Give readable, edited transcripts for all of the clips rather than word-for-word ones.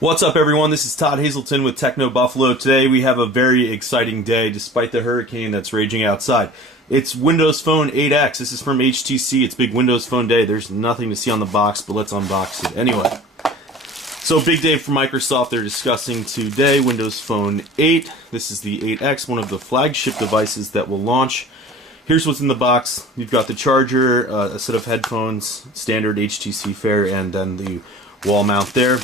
What's up, everyone? This is Todd Hazelton with Techno Buffalo. Today we have a very exciting day despite the hurricane that's raging outside. It's Windows Phone 8X. This is from HTC. It's big Windows Phone Day. There's nothing to see on the box, but let's unbox it anyway. So, big day for Microsoft. They're discussing today Windows Phone 8. This is the 8X, one of the flagship devices that will launch. Here's what's in the box. You've got the charger, a set of headphones, standard HTC fare, and then the wall mount there.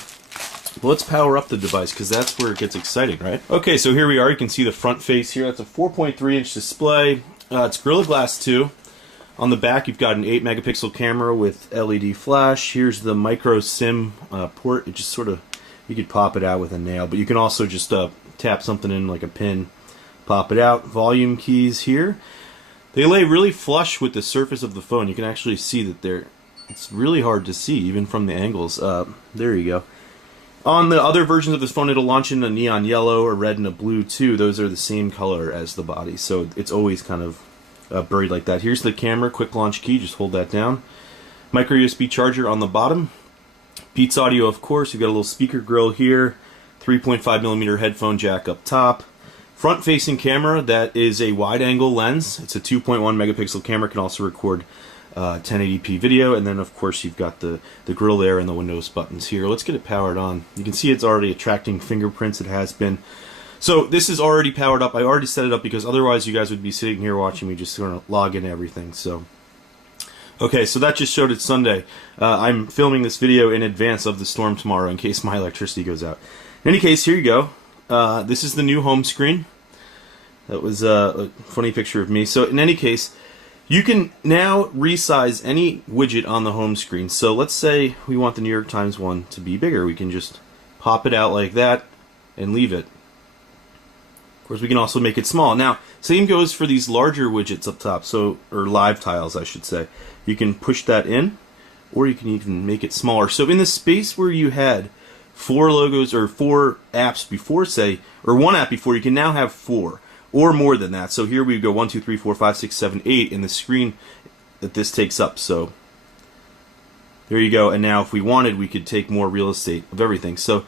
Well, let's power up the device because that's where it gets exciting, right? Okay, so here we are. You can see the front face here. That's a 4.3-inch display. It's Gorilla Glass 2. On the back, you've got an 8-megapixel camera with LED flash. Here's the micro SIM port. It just sort of, you could pop it out with a nail, but you can also just tap something in like a pin, pop it out. Volume keys here. They lay really flush with the surface of the phone. You can actually see that it's really hard to see, even from the angles. There you go. On the other versions of this phone, it'll launch in a neon yellow, a red, and a blue too. Those are the same color as the body, so it's always kind of buried like that. Here's the camera, quick launch key, just hold that down. Micro USB charger on the bottom. Beats audio, of course. You've got a little speaker grill here. 3.5mm headphone jack up top. Front-facing camera, that is a wide-angle lens. It's a 2.1 megapixel camera, can also record 1080p video, and then of course you've got the grill there and the Windows buttons here. Let's get it powered on. You can see it's already attracting fingerprints. It has been. So this is already powered up. I already set it up because otherwise you guys would be sitting here watching me just sort of log in everything. So okay, so that just showed it's Sunday. I'm filming this video in advance of the storm tomorrow in case my electricity goes out. In any case, here you go. This is the new home screen. That was a funny picture of me. So in any case, you can now resize any widget on the home screen. So let's say we want the New York Times one to be bigger. We can just pop it out like that and leave it. Of course, we can also make it small. Now, same goes for these larger widgets up top, or live tiles, I should say. You can push that in, or you can even make it smaller. So in the space where you had 4 logos or 4 apps before, say, or 1 app before, you can now have 4. Or more than that. So here we go 1, 2, 3, 4, 5, 6, 7, 8 in the screen that this takes up. So there you go. And now if we wanted, we could take more real estate of everything. So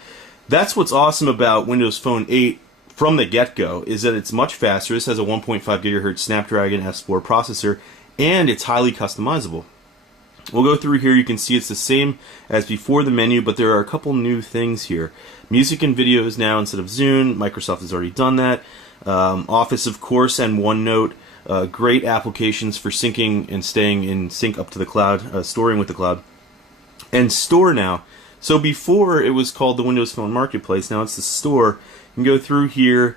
that's what's awesome about Windows Phone 8 from the get-go, is that it's much faster. This has a 1.5 gigahertz Snapdragon S4 processor, and it's highly customizable. We'll go through here. You can see it's the same as before the menu, but there are a couple new things here. Music and videos now instead of Zune. Microsoft has already done that. Office, of course, and OneNote. Great applications for syncing and staying in sync up to the cloud, storing with the cloud. And Store now. So before it was called the Windows Phone Marketplace. Now it's the Store. You can go through here.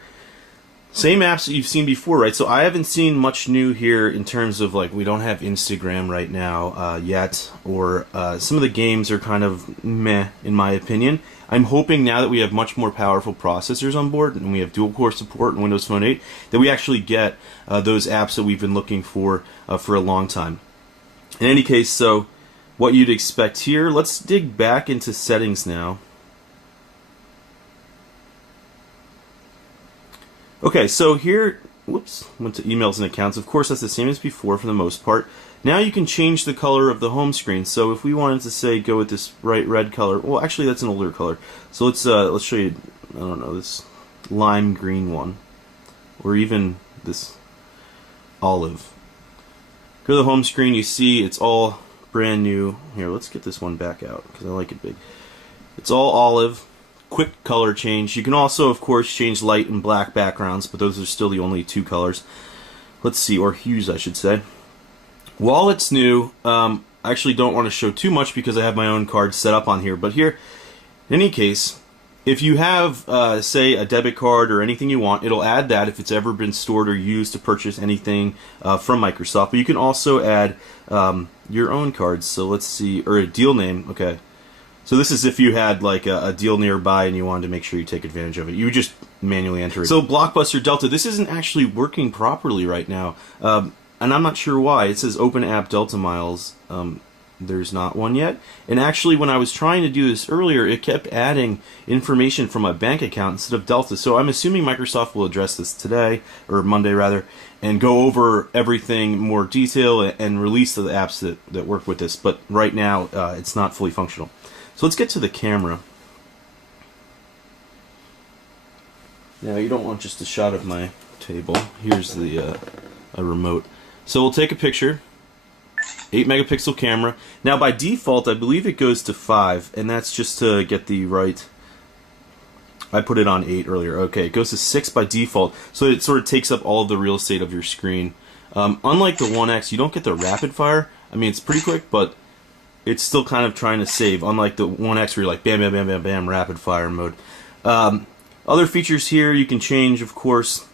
Same apps that you've seen before, right? So I haven't seen much new here in terms of, like, we don't have Instagram right now yet, or some of the games are kind of meh, in my opinion. I'm hoping now that we have much more powerful processors on board, and we have dual-core support in Windows Phone 8, that we actually get those apps that we've been looking for a long time. In any case, so what you'd expect here, let's dig back into settings now. Okay, so here, whoops, went to emails and accounts. Of course, that's the same as before for the most part. Now you can change the color of the home screen. So if we wanted to say go with this bright red color, well, actually that's an older color. So let's show you, I don't know, this lime green one, or even this olive. Go to the home screen. You see it's all brand new. Here, let's get this one back out because I like it big. It's all olive. Quick color change. You can also, of course, change light and black backgrounds, but those are still the only 2 colors. Let's see, or hues, I should say. While it's new, I actually don't want to show too much because I have my own cards set up on here. But here, in any case, if you have, say, a debit card or anything you want, it'll add that if it's ever been stored or used to purchase anything from Microsoft. But you can also add your own cards. So let's see, or a deal name. Okay. So this is if you had like a deal nearby and you wanted to make sure you take advantage of it. You would just manually enter it. So Blockbuster Delta, this isn't actually working properly right now. And I'm not sure why. It says Open App Delta Miles. There's not one yet. And actually, when I was trying to do this earlier, it kept adding information from my bank account instead of Delta. So I'm assuming Microsoft will address this today, or Monday rather, and go over everything in more detail and release the apps that work with this. But right now, it's not fully functional. So let's get to the camera. Now you don't want just a shot of my table. Here's the a remote. So we'll take a picture. 8 megapixel camera. Now by default, I believe it goes to 5, and that's just to get the right. I put it on 8 earlier. Okay, it goes to 6 by default, so it sort of takes up all of the real estate of your screen. Unlike the 1X, you don't get the rapid fire. I mean, it's pretty quick, but it's still kind of trying to save. Unlike the 1X, where you're like bam, bam, bam, bam, bam, rapid fire mode. Other features here, you can change, of course,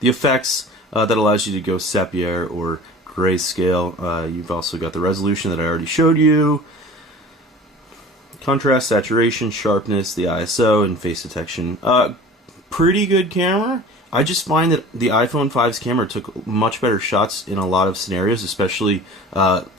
the effects. That allows you to go sepia or grayscale. You've also got the resolution that I already showed you. Contrast, saturation, sharpness, the ISO, and face detection. Pretty good camera. I just find that the iPhone 5's camera took much better shots in a lot of scenarios, especially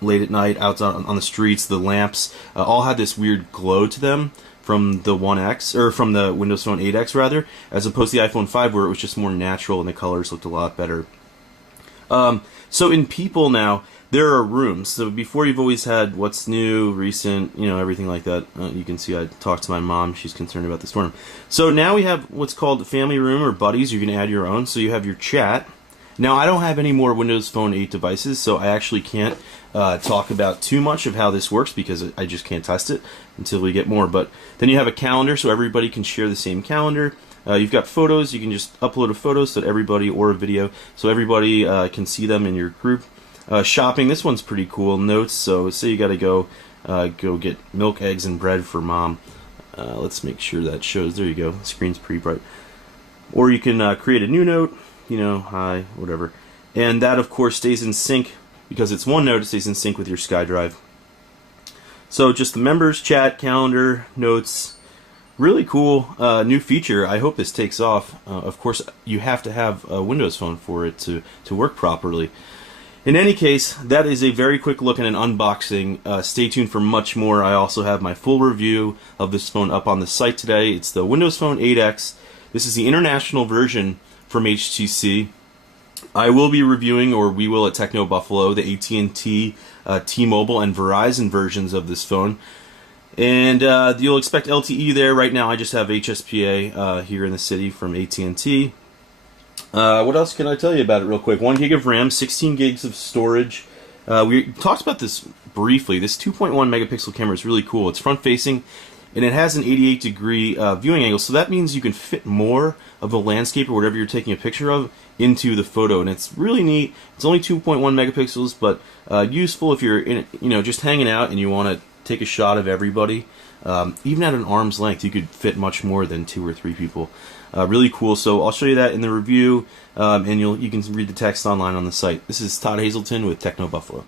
late at night, out on the streets. The lamps all had this weird glow to them from the 1X, or from the Windows Phone 8X rather, as opposed to the iPhone 5 where it was just more natural and the colors looked a lot better. So in People now, there are rooms. So before you've always had what's new, recent, everything like that. You can see I talked to my mom. She's concerned about this forum. So now we have what's called Family Room or Buddies. You can add your own. So you have your chat. Now I don't have any more Windows Phone 8 devices, so I actually can't talk about too much of how this works because I just can't test it until we get more. But then you have a calendar, so everybody can share the same calendar. You've got photos. You can just upload a photo so that everybody, or a video, so everybody can see them in your group. Shopping, this one's pretty cool. Notes, so say you got to go get milk, eggs, and bread for mom. Let's make sure that shows. There you go. The screen's pretty bright. Or you can create a new note. Hi, whatever. And that, of course, stays in sync because it's one note. It stays in sync with your SkyDrive. So just the members, chat, calendar, notes. Really cool new feature. I hope this takes off. Of course, you have to have a Windows Phone for it to work properly. In any case, that is a very quick look and an unboxing. Stay tuned for much more. I also have my full review of this phone up on the site today. It's the Windows Phone 8X. This is the international version from HTC. I will be reviewing, or we will at Techno Buffalo, the AT&T, T-Mobile, and Verizon versions of this phone. And you'll expect LTE there. Right now I just have HSPA here in the city from AT&T. What else can I tell you about it real quick? 1 gig of RAM, 16 gigs of storage. We talked about this briefly. This 2.1 megapixel camera is really cool. It's front facing and it has an 88-degree viewing angle, so that means you can fit more of the landscape or whatever you're taking a picture of into the photo, and it's really neat. It's only 2.1 megapixels, but useful if you're just hanging out and you want to take a shot of everybody. Even at an arm's length, you could fit much more than 2 or 3 people. Really cool. So I'll show you that in the review, and you can read the text online on the site. This is Todd Hazelton with Techno Buffalo.